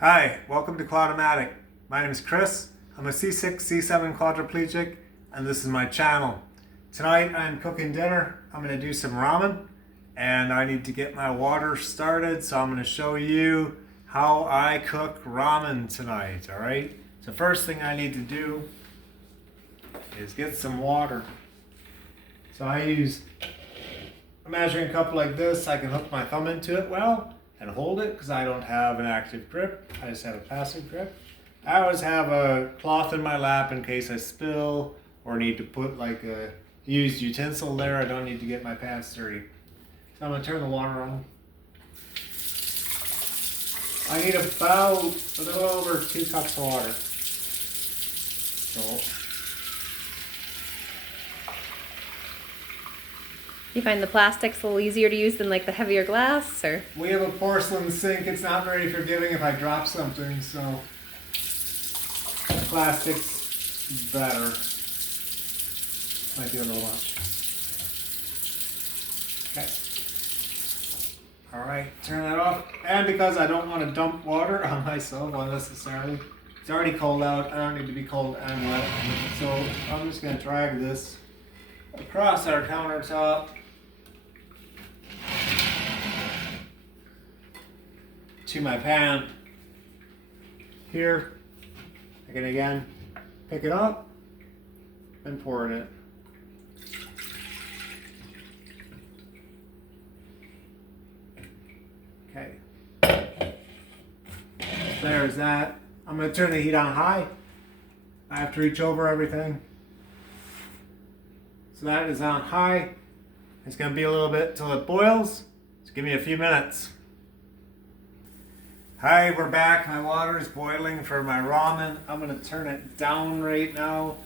Hi, welcome to Quad-O-Matic. My name is Chris. I'm a C6, C7 quadriplegic, and this is my channel. Tonight I'm cooking dinner. I'm going to do some ramen, and I need to get my water started, so I'm going to show you how I cook ramen tonight, alright? So first thing I need to do is get some water. So I use a measuring cup like this. I can hook my thumb into it well and hold it because I don't have an active grip. I just have a passive grip. I always have a cloth in my lap in case I spill or need to put like a used utensil there. I don't need to get my pants dirty. So I'm going to turn the water on. I need about a little over 2 cups of water. So You find the plastics a little easier to use than like the heavier glass, or? we have a porcelain sink. It's not very forgiving if I drop something, so plastic's better. Might be a little much. Okay. Alright, turn that off. And because I don't want to dump water on myself unnecessarily, it's already cold out. I don't need to be cold and wet. So I'm just going to drag this across our countertop to my pan. Here, I can again pick it up and pour it in. Okay. There's that. I'm going to turn the heat on high. I have to reach over everything. So that is on high. It's going to be a little bit till it boils. Just give me a few minutes. Hi, we're back. My water is boiling for my ramen. I'm going to turn it down right now.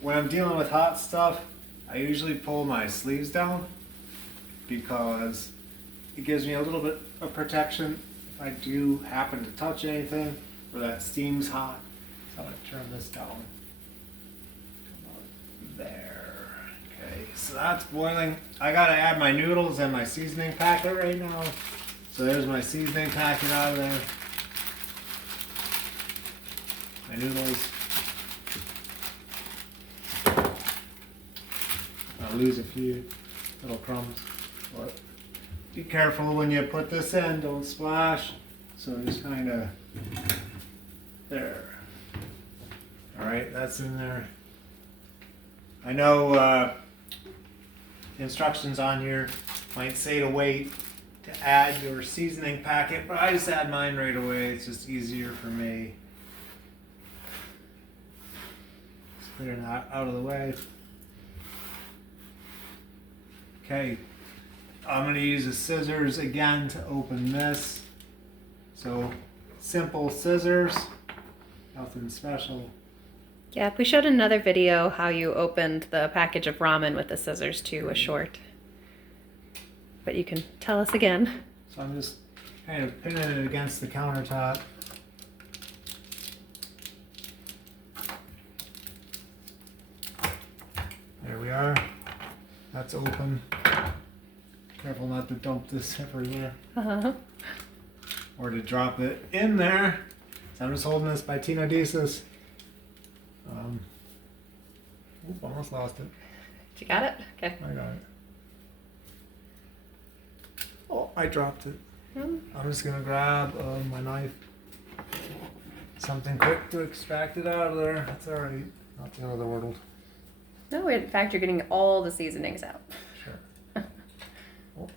When I'm dealing with hot stuff, I usually pull my sleeves down because it gives me a little bit of protection if I do happen to touch anything or that steam's hot. So I'm going to turn this down. About there. Okay, so that's boiling. I got to add my noodles and my seasoning packet right now. So there's my seasoning packet out of there. My noodles. I'll lose a few little crumbs, but be careful when you put this in, don't splash. So just kind of there. All right, that's in there. I know instructions on here might say to wait to add your seasoning packet, but I just add mine right away. It's just easier for me. Just clear that out of the way. Okay, I'm going to use the scissors again to open this. So simple scissors, nothing special. Yeah, we showed another video how you opened the package of ramen with the scissors too, a short. But you can tell us again. So I'm just kind of pinning it against the countertop. There we are. That's open. Careful not to dump this everywhere. Or to drop it in there. So I'm just holding this by Tina Desis. Almost lost it. You got it? Okay. I got it. Oh, I dropped it. I'm just gonna grab my knife. Something quick to extract it out of there. That's alright. Not the end of the world. No, in fact, you're getting all the seasonings out. Sure. Oh.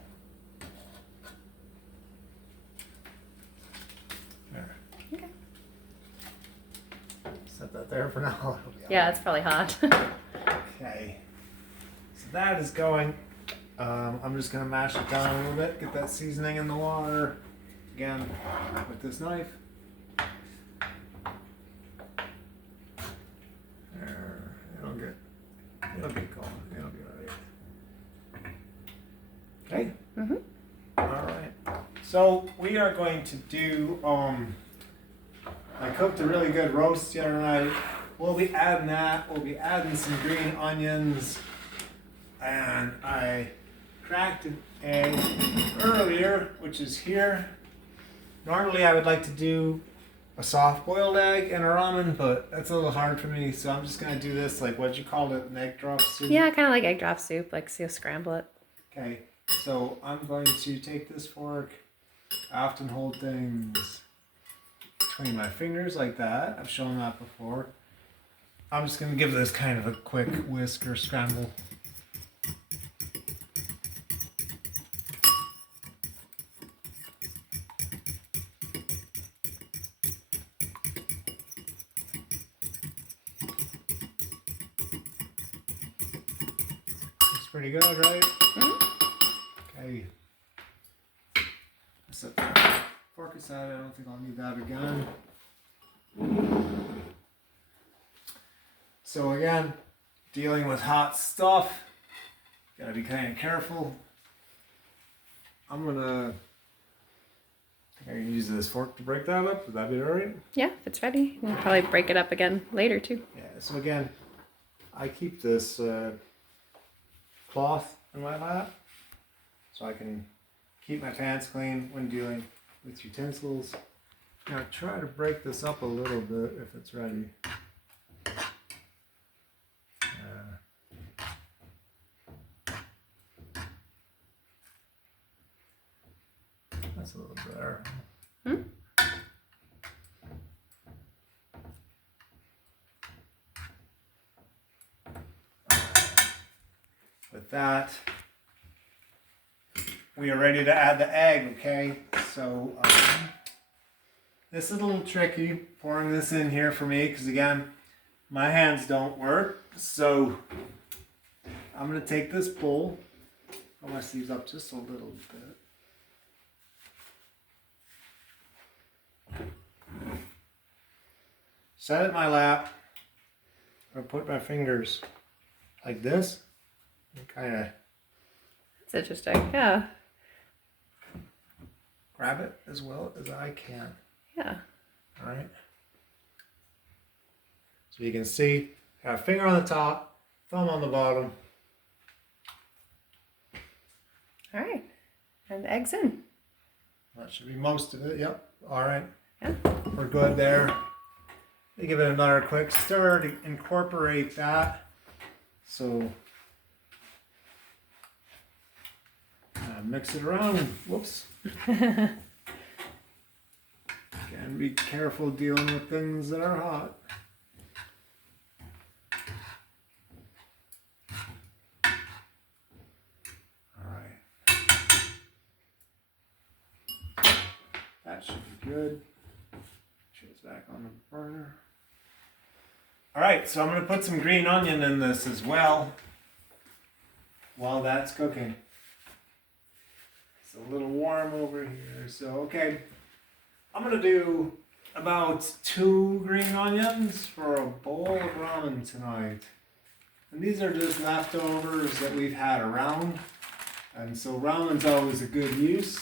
There. Okay. Set that there for now. It'll be all Yeah, right. it's probably hot. Okay. So that is going. I'm just going to mash it down a little bit, get that seasoning in the water. Again, with this knife. There. It'll get going. It'll be alright. Okay. Alright. So we are going to do, I cooked a really good roast the other night. We'll be adding that. We'll be adding some green onions. And I cracked an egg earlier, which is here. Normally I would like to do a soft boiled egg in a ramen, but that's a little hard for me. So I'm just gonna do this, like, what'd you call it, an egg drop soup? Yeah, kind of like egg drop soup, like so scramble it. Okay, so I'm going to take this fork. I often hold things between my fingers like that. I've shown that before. I'm just gonna give this kind of a quick whisk or scramble. Looks pretty good, right? Mm-hmm. Okay. Set the fork aside. I don't think I'll need that again. So again, dealing with hot stuff, gotta be kind of careful. I'm gonna use this fork to break that up. Would that be alright? Yeah, if it's ready. We'll probably break it up again later too. Yeah, so again, I keep this cloth in my lap so I can keep my pants clean when dealing with utensils. Now try to break this up a little bit if it's ready. That's a little better. Hmm? With that, we are ready to add the egg, okay? So this is a little tricky, pouring this in here for me, because again, my hands don't work. So I'm gonna take this bowl, pull my sleeves up just a little bit. Set it in my lap. I'll put my fingers like this and kind of It's interesting. Yeah. grab it as well as I can. Yeah. All right. So you can see, got a finger on the top, thumb on the bottom. All right. And the egg's in. That should be most of it. Yep. All right. Yeah. We're good there. Give it another quick stir to incorporate that. So mix it around. Whoops. Again, be careful dealing with things that are hot. All right. That should be good. Shit's back on the burner. All right, so I'm going to put some green onion in this as well while that's cooking. It's a little warm over here, so okay. I'm going to do about 2 green onions for a bowl of ramen tonight. And these are just leftovers that we've had around. And so ramen's always a good use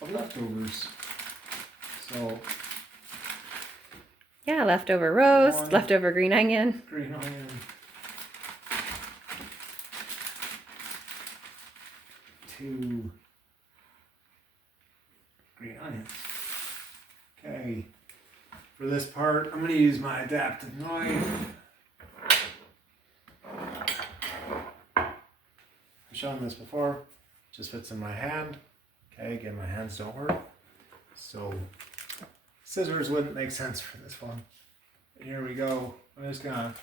of leftovers. So Yeah, leftover roast, 1 leftover green onion. green onion. 2 green onions. Okay, for this part, I'm going to use my adaptive knife. I've shown this before, just fits in my hand. Okay, again, my hands don't work, so scissors wouldn't make sense for this one. Here we go. I'm just gonna,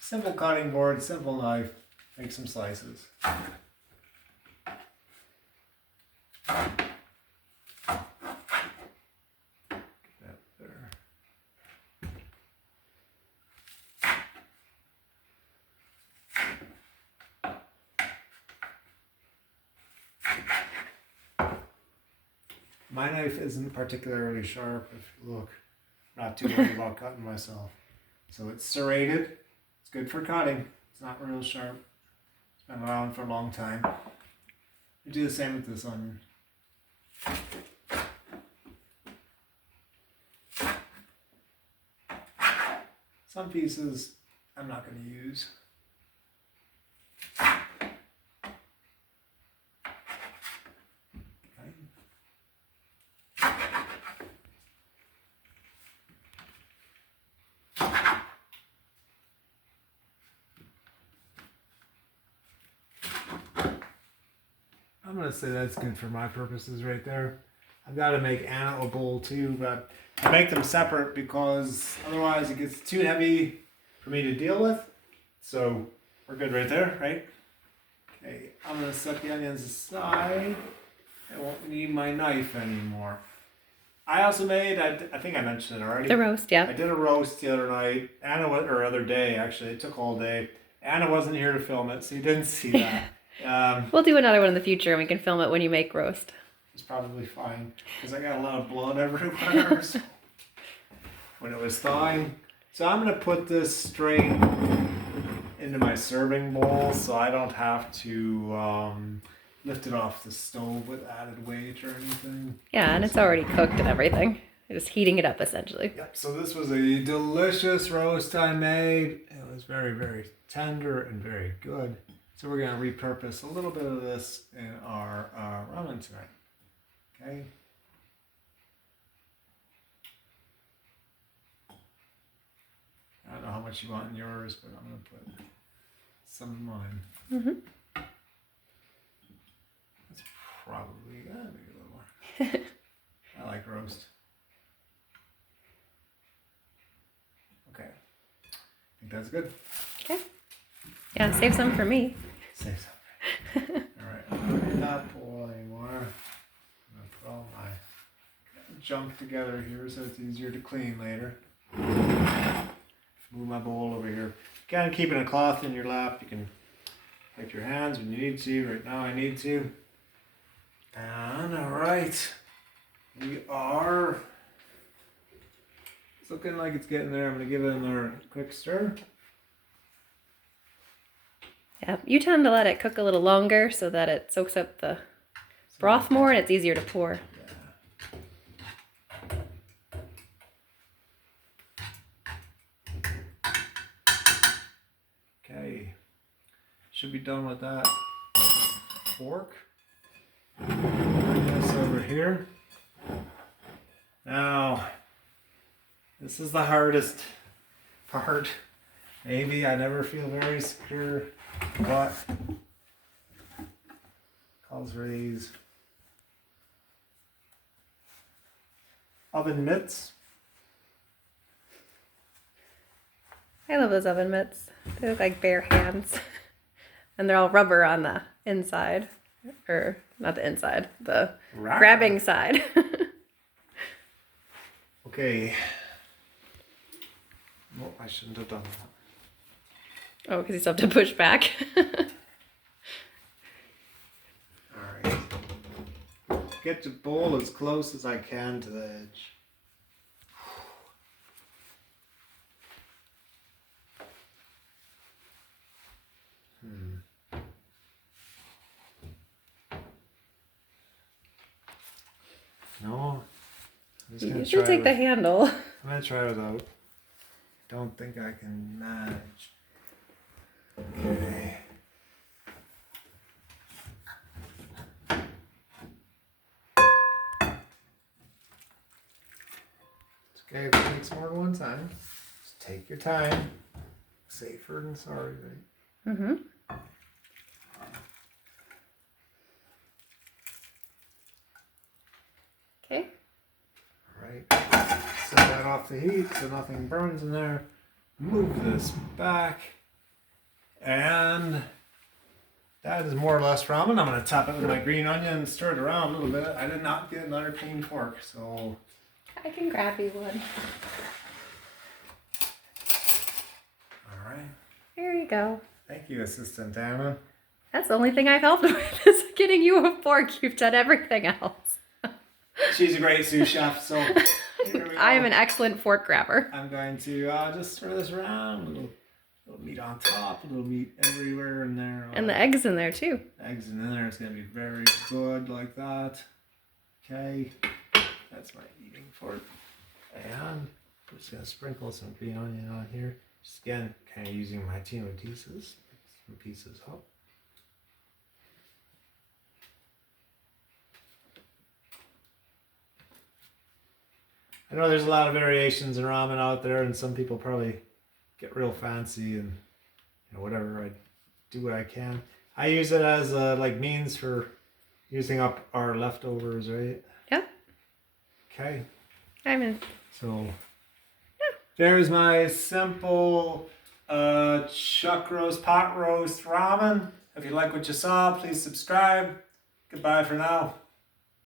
simple cutting board, simple knife, make some slices. Get that there. My knife isn't particularly sharp, if you look. Not too worried about cutting myself. So it's serrated. It's good for cutting. It's not real sharp. It's been around for a long time. We do the same with this onion. Some pieces I'm not going to use. I'm gonna say that's good for my purposes right there. I've got to make Anna a bowl too, but I make them separate because otherwise it gets too heavy for me to deal with. So we're good right there, right? Okay, I'm gonna set the onions aside. I won't need my knife anymore. I also made, I think I mentioned it already. The roast, yeah. I did a roast the other night. Or other day, actually. It took all day. Anna wasn't here to film it, so you didn't see that. We'll do another one in the future and we can film it when you make roast. It's probably fine, because I got a lot of blood everywhere so when it was thawing. So I'm going to put this straight into my serving bowl so I don't have to lift it off the stove with added weight or anything. Yeah, and it's already cooked and everything. You're just heating it up essentially. Yep, so this was a delicious roast I made. It was very, very tender and very good. So we're going to repurpose a little bit of this in our ramen tonight. Okay. I don't know how much you want in yours, but I'm going to put some in mine. Mm-hmm. That's probably, maybe a little more. I like roast. Okay. I think that's good. Okay. Yeah, save some for me. Save some. Alright, I'm not pull anymore. I'm going to put all my junk together here so it's easier to clean later. Move my bowl over here. Again, keeping a cloth in your lap. You can wipe your hands when you need to. Right now I need to. And alright. We are... It's looking like it's getting there. I'm going to give it another quick stir. Yeah, you tend to let it cook a little longer so that it soaks up the broth more and it's easier to pour. Okay, should be done with that fork. Bring this over here. Now, this is the hardest part. Maybe I never feel very secure, but calls for these oven mitts. I love those oven mitts. They look like bare hands. And they're all rubber on the inside. Or, not the inside, the grabbing side. Okay. Well, I shouldn't have done that. Oh, because you still have to push back. Alright. Get the bowl as close as I can to the edge. No. I'm just You gonna should try take the handle. I'm gonna try without. Don't think I can manage. Okay. It's okay if it takes more than one time. Just take your time. Safer than sorry, right? Mm-hmm. Okay. Alright. Set that off the heat so nothing burns in there. Move this back. And that is more or less ramen. I'm going to top it with my green onion and stir it around a little bit. I did not get another clean fork, so... I can grab you one. Alright. There you go. Thank you, Assistant Anna. That's the only thing I've helped with is getting you a fork. You've done everything else. She's a great sous chef, so here we go. I am an excellent fork grabber. I'm going to just stir this around. A little meat on top, a little meat everywhere in there. And the eggs in there too. Eggs in there. It's going to be very good like that. Okay. That's my eating fork. And I'm just going to sprinkle some green onion on here. Just again, kind of using my tino pieces. Some pieces up. I know there's a lot of variations in ramen out there, and some people probably get real fancy and whatever. I do what I can. I use it as like means for using up our leftovers, right? Yep. Okay. I'm in. So there's my simple chuck roast, pot roast ramen. If you like what you saw, please subscribe. Goodbye for now.